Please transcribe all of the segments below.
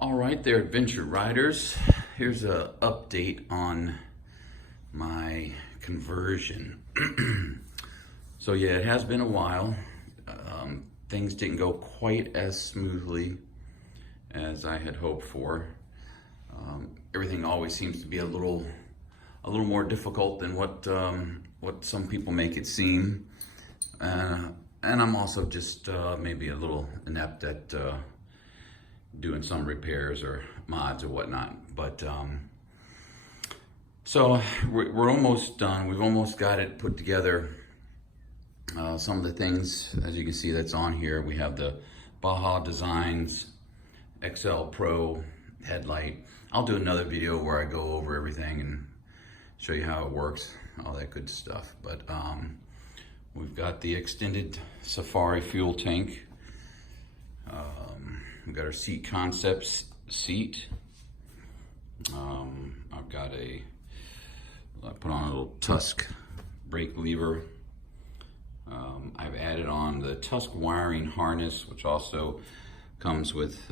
All right there, adventure riders. Here's a update on my conversion. So yeah, it has been a while. Things didn't go quite as smoothly as I had hoped for. Everything always seems to be a little more difficult than what some people make it seem. And I'm also just maybe a little inept at doing some repairs or mods or whatnot. But so we're almost done. We've almost got it put together. Some of the things, as you can see, that's on here. We have the Baja Designs XL Pro headlight. I'll do another video where I go over everything and show you how it works, all that good stuff. But we've got the extended Safari fuel tank. We've got our seat concepts seat. I've got I put on a little Tusk brake lever. I've added on the Tusk wiring harness, which also comes with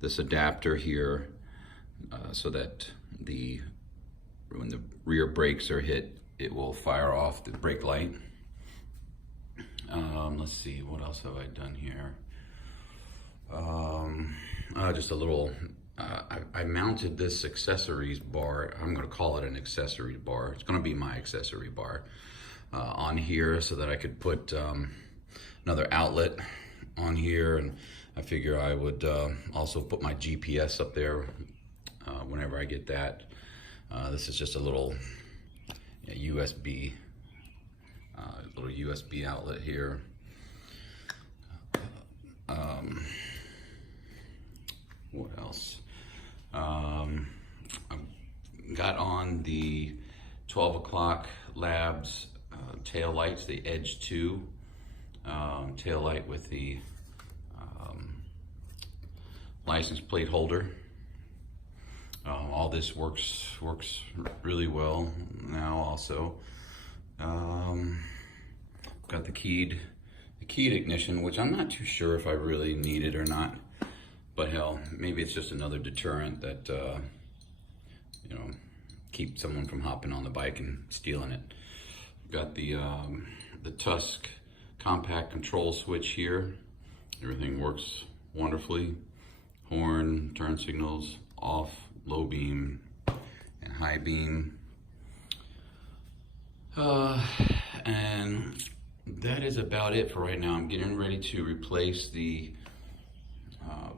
this adapter here, so that when the rear brakes are hit, it will fire off the brake light. Let's see, what else have I done here? Just a little, I mounted this accessories bar. I'm gonna call it an accessories bar. It's gonna be my accessory bar on here so that I could put another outlet on here, and I figure I would also put my GPS up there whenever I get that. This is just a little USB, little USB outlet here. What else? I've got on the 12 o'clock Labs tail lights, the Edge 2 tail light with the license plate holder. All this works really well now. Also, got the keyed ignition, which I'm not too sure if I really need it or not. But hell, maybe it's just another deterrent that keep someone from hopping on the bike and stealing it. Got the Tusk compact control switch here. Everything works wonderfully. Horn, turn signals, off, low beam, and high beam. And that is about it for right now. I'm getting ready to replace the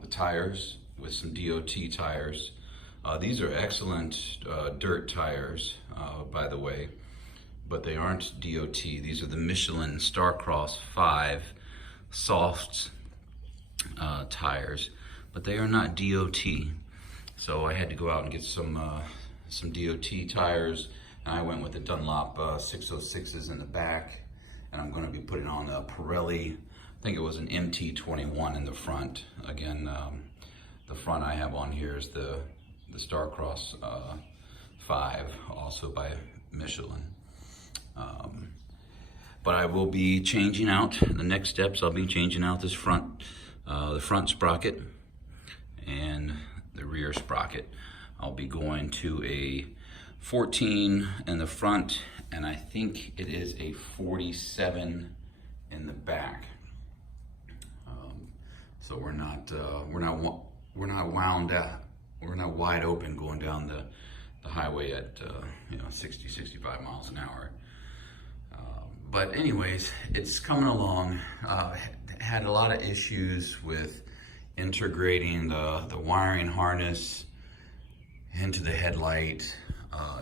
tires with some DOT tires. These are excellent dirt tires, by the way, but they aren't DOT. These are the Michelin Starcross 5 soft tires, but they are not DOT. So I had to go out and get some DOT tires, and I went with the Dunlop 606s in the back, and I'm going to be putting on a Pirelli, I think it was an MT21 in the front. Again, the front I have on here is the Starcross 5, also by Michelin. But I will be changing out, the next steps, I'll be changing out this front, the front sprocket and the rear sprocket. I'll be going to a 14 in the front, and I think it is a 47 in the back. So we're not wound out. We're not wide open going down the highway at 60, 65 miles an hour. But anyways, it's coming along. Had a lot of issues with integrating the wiring harness into the headlight,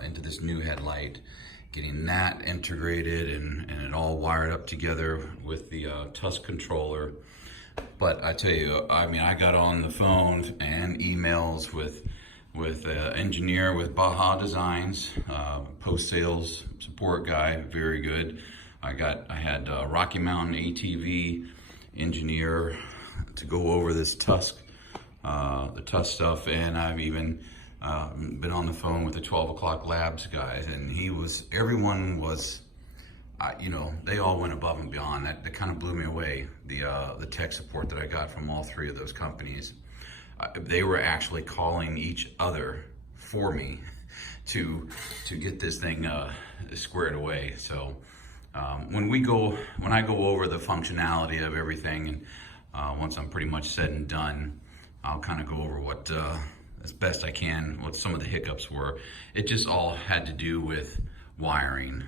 into this new headlight, getting that integrated and it all wired up together with the Tusk controller. But I tell you, I mean, I got on the phone and emails with engineer with Baja Designs, post-sales support guy, very good. I had Rocky Mountain ATV engineer to go over this Tusk, the Tusk stuff, and I've even been on the phone with the 12 o'clock Labs guys, and everyone was, they all went above and beyond. That kind of blew me away, the tech support that I got from all three of those companies. they were actually calling each other for me to get this thing squared away. So when I go over the functionality of everything, and once I'm pretty much said and done, I'll kind of go over what as best I can what some of the hiccups were. It just all had to do with wiring,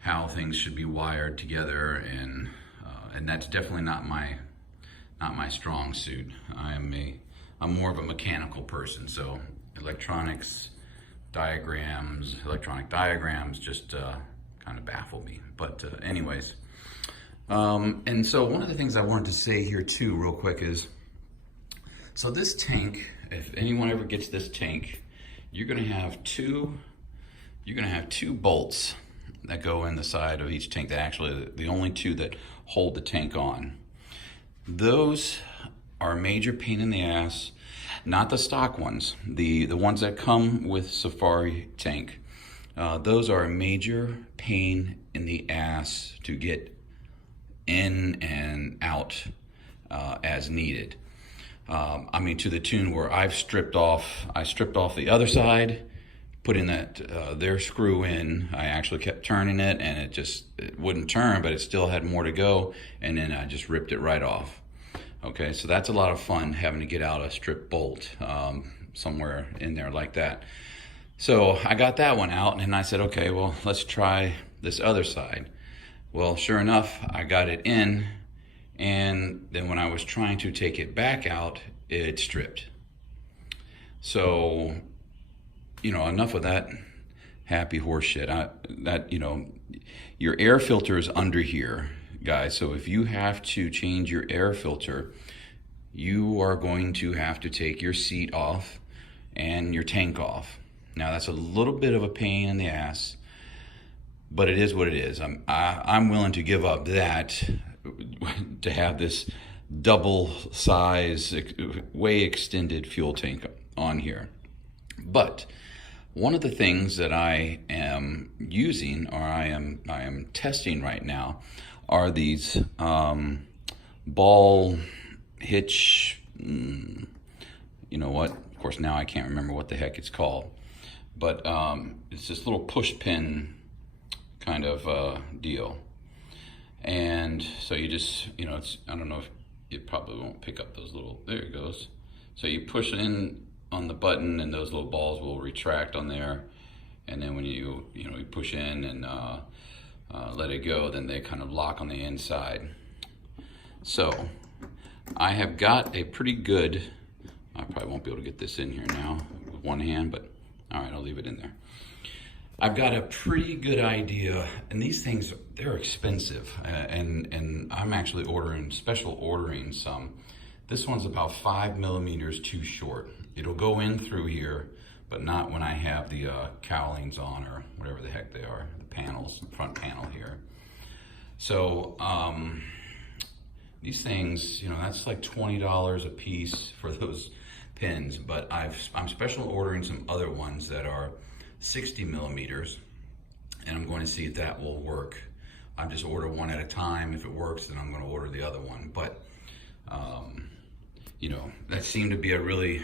how things should be wired together, and that's definitely not my strong suit. I'm more of a mechanical person, so electronic diagrams just kind of baffle me. But anyways, and so one of the things I wanted to say here too real quick is, so this tank, if anyone ever gets this tank, you're gonna have two bolts that go in the side of each tank. That actually the only two that hold the tank on. Those are a major pain in the ass. Not the stock ones, the ones that come with Safari tank. Those are a major pain in the ass to get in and out as needed. I mean, to the tune where I stripped off the other side, put in their screw in. I actually kept turning it, and it wouldn't turn, but it still had more to go, and then I just ripped it right off. Okay, so that's a lot of fun, having to get out a strip bolt somewhere in there like that. So I got that one out, and I said, okay, well, let's try this other side. Well, sure enough, I got it in, and then when I was trying to take it back out, it stripped. So, enough of that happy horse shit. Your air filter is under here, guys. So if you have to change your air filter, you are going to have to take your seat off and your tank off. Now that's a little bit of a pain in the ass, but it is what it is. I'm willing to give up that to have this double size, way extended fuel tank on here. But one of the things that I am using, or I am testing right now, are these ball hitch. You know what? Of course, now I can't remember what the heck it's called, but it's this little push pin kind of deal. And so you just, I don't know if it probably won't pick up those little. There it goes. So you push in on the button, and those little balls will retract on there, and then when you push in and let it go, then they kind of lock on the inside. So I have got a pretty good, I probably won't be able to get this in here now with one hand, but all right, I'll leave it in there. I've got a pretty good idea, and these things, they're expensive, and I'm actually special ordering some. This one's about 5 millimeters too short. It'll go in through here, but not when I have the cowlings on, or whatever the heck they are, the panels, the front panel here. So these things, that's like $20 a piece for those pins, but I'm special ordering some other ones that are 60 millimeters, and I'm going to see if that will work. I just order one at a time. If it works, then I'm going to order the other one. But that seemed to be a really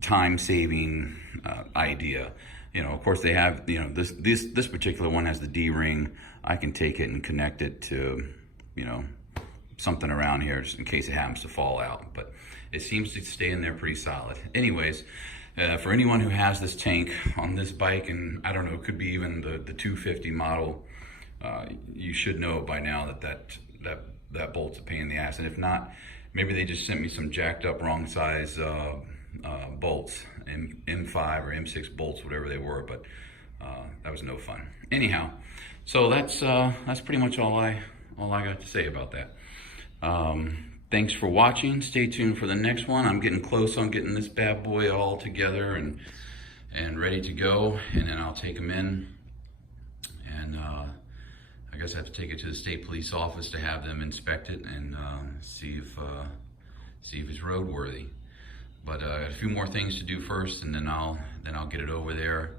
time-saving idea. Of course they have, this particular one has the D-ring. I can take it and connect it to, something around here just in case it happens to fall out. But it seems to stay in there pretty solid. Anyways, for anyone who has this tank on this bike, and I don't know, it could be even the 250 model, you should know by now that bolt's a pain in the ass. And if not, maybe they just sent me some jacked up wrong size bolts, M5 or M6 bolts, whatever they were, but that was no fun. Anyhow, so that's pretty much all I got to say about that. Thanks for watching. Stay tuned for the next one. I'm getting close on getting this bad boy all together and ready to go, and then I'll take them in, and I guess I have to take it to the state police office to have them inspect it and see if it's roadworthy. But a few more things to do first, and then I'll get it over there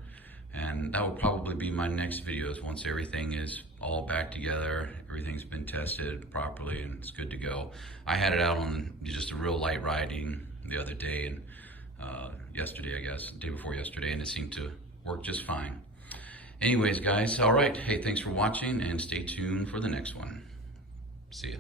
And that will probably be my next videos once everything is all back together, everything's been tested properly and it's good to go. I had it out on just a real light riding the other day, and yesterday, I guess, day before yesterday, and it seemed to work just fine. Anyways, guys, all right. Hey, thanks for watching, and stay tuned for the next one. See ya.